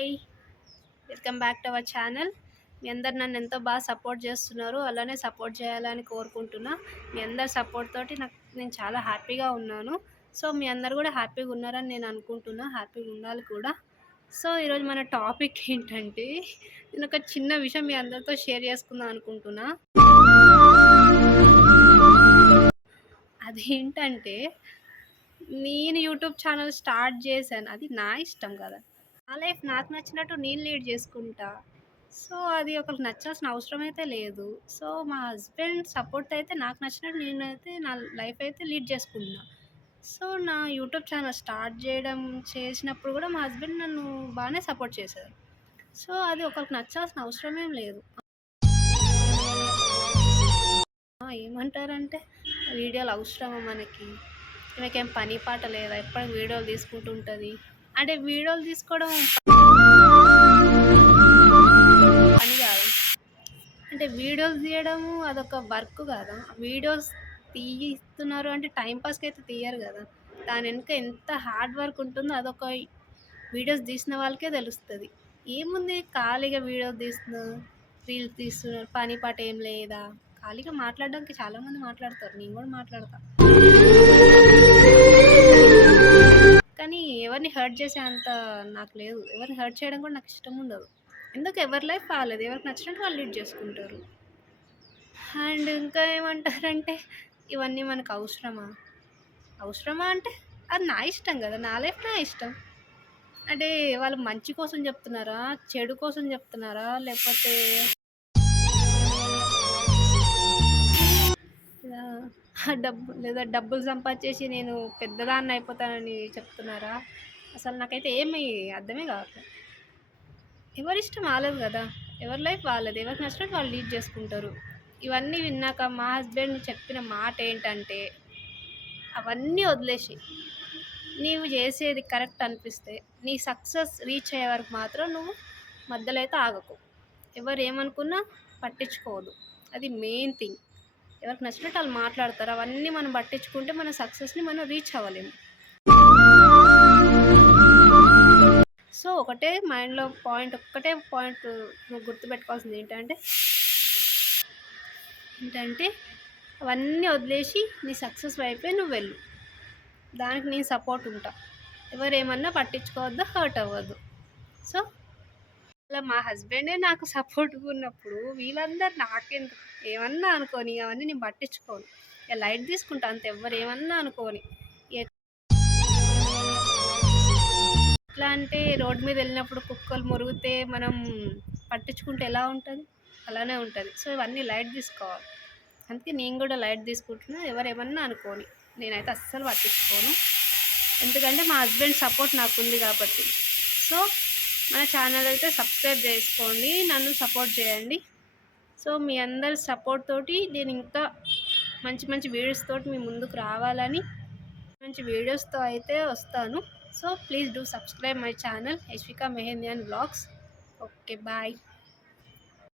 Hi welcome back to our channel మీ అందరు నన్ను ఎంతో బాగా సపోర్ట్ చేస్తున్నారు. అలానే సపోర్ట్ చేయాలని కోరుకుంటున్నా. మీ అందరి సపోర్ట్ తోటి నాకు నేను చాలా హ్యాపీగా ఉన్నాను. సో మీ అందరు కూడా హ్యాపీగా ఉన్నారని నేను అనుకుంటున్నా. హ్యాపీగా ఉండాలి కూడా. సో ఈరోజు మన టాపిక్ ఏంటంటే నేను ఒక చిన్న విషయం మీ అందరితో షేర్ చేసుకుందాం అనుకుంటున్నా. అదేంటంటే నేను యూట్యూబ్ ఛానల్ స్టార్ట్ చేశాను. అది నా ఇష్టం కదా. ఆ లైఫ్ నాకు నచ్చినట్టు నేను లీడ్ చేసుకుంటా. సో అది ఒకరికి నచ్చాల్సిన అవసరం అయితే లేదు. సో మా హస్బెండ్ సపోర్ట్ అయితే నాకు నచ్చినట్టు నేనైతే నా లైఫ్ అయితే లీడ్ చేసుకుంటున్నా. సో నా యూట్యూబ్ ఛానల్ స్టార్ట్ చేయడం చేసినప్పుడు కూడా మా హస్బెండ్ నన్ను బాగానే సపోర్ట్ చేశారు. సో అది ఒకరికి నచ్చాల్సిన అవసరం ఏం లేదు. ఏమంటారంటే వీడియోలు అవసరమా మనకి? ఈమెకేం పని పాట లేదా? ఎప్పటికి వీడియోలు తీసుకుంటుంటుంది అంటే వీడియోలు తీసుకోవడం పని కాదు. అంటే వీడియోలు తీయడము అదొక వర్క్ కాదు. వీడియోస్ తీస్తున్నారు అంటే టైంపాస్కి అయితే తీయరు కదా. దాని వెనుక ఎంత హార్డ్ వర్క్ ఉంటుందో అదొక వీడియోస్ తీసిన వాళ్ళకే తెలుస్తుంది. ఏముంది ఖాళీగా వీడియోస్ తీస్తున్నారు రీల్స్ తీస్తున్నారు పని పాట ఏం లేదా? ఖాళీగా మాట్లాడడానికి చాలామంది మాట్లాడతారు. నేను కూడా మాట్లాడతా. ఎవరిని హర్ట్ చేసే అంత నాకు లేదు. ఎవరిని హర్ట్ చేయడం కూడా నాకు ఇష్టం ఉండదు. ఎందుకు ఎవరి లైఫ్ బాగాలేదు ఎవరికి నచ్చినట్టు వాళ్ళు లీడ్ చేసుకుంటారు. అండ్ ఇంకా ఏమంటారంటే ఇవన్నీ మనకు అవసరమా? అవసరమా అంటే అది నా ఇష్టం కదా. నా లైఫ్ నా ఇష్టం. అంటే వాళ్ళు మంచి కోసం చెప్తున్నారా? చెడు కోసం చెప్తున్నారా? లేకపోతే డబ్బు లేదా డబ్బులు సంపాదించేసి నేను పెద్దదాన్ని అయిపోతానని చెప్తున్నారా? అసలు నాకైతే ఏమీ అర్థమే కావట్లేదు ఎవరి ఇష్టం వాళ్ళది కదా. ఎవరి లైఫ్ వాళ్ళది. ఎవరికి నచ్చినట్టు వాళ్ళు లీడ్ చేసుకుంటారు. ఇవన్నీ విన్నాక మా హస్బెండ్ చెప్పిన మాట ఏంటంటే అవన్నీ వదిలేసి నీవు చేసేది కరెక్ట్ అనిపిస్తే నీ సక్సెస్ రీచ్ అయ్యే వరకు మాత్రం నువ్వు మధ్యలో అయితే ఆగకు. ఎవరు ఏమనుకున్నా పట్టించుకోవద్దు. అది మెయిన్ థింగ్. ఎవరికి నచ్చినట్టు వాళ్ళు మాట్లాడతారు. అవన్నీ మనం పట్టించుకుంటే మన సక్సెస్ని మనం రీచ్ అవ్వలేము. ఒకటే మైండ్లో పాయింట్ ఒక్కటే పాయింట్ నువ్వు గుర్తుపెట్టుకోవాల్సింది ఏంటంటే ఏంటంటే అవన్నీ వదిలేసి నీ సక్సెస్ వైపే నువ్వు వెళ్ళు. దానికి నేను సపోర్ట్ ఉంటా. ఎవరేమన్నా పట్టించుకోవద్దు హర్ట్ అవ్వద్దు. సో అలా మా హస్బెండే నాకు సపోర్ట్గా ఉన్నప్పుడు వీళ్ళందరూ నాకెందుకు? ఏమన్నా అనుకోని అవన్నీ నేను పట్టించుకోను. ఇక లైట్ తీసుకుంటా అంత ఎవరు ఏమన్నా అనుకోని. ఎట్లా అంటే రోడ్ మీద వెళ్ళినప్పుడు కుక్కలు మురిగితే మనం పట్టించుకుంటే ఎలా ఉంటుంది? అలానే ఉంటుంది. సో ఇవన్నీ లైట్ తీసుకోవాలి. అందుకే నేను కూడా లైట్ తీసుకుంటున్నా. ఎవరేమన్నా అనుకోని. నేనైతే అస్సలు పట్టించుకోను. ఎందుకంటే మా హస్బెండ్ సపోర్ట్ నాకు ఉంది కాబట్టి. సో మన ఛానల్ అయితే సబ్స్క్రైబ్ చేసుకోండి. నన్ను సపోర్ట్ చేయండి. సో మీ అందరి సపోర్ట్ తోటి నేను ఇంకా మంచి మంచి వీడియోస్ తోటి మీ ముందుకు రావాలని మంచి వీడియోస్తో అయితే వస్తాను. So please do subscribe my channel Yashwika మెహందియన్ blogs okay bye.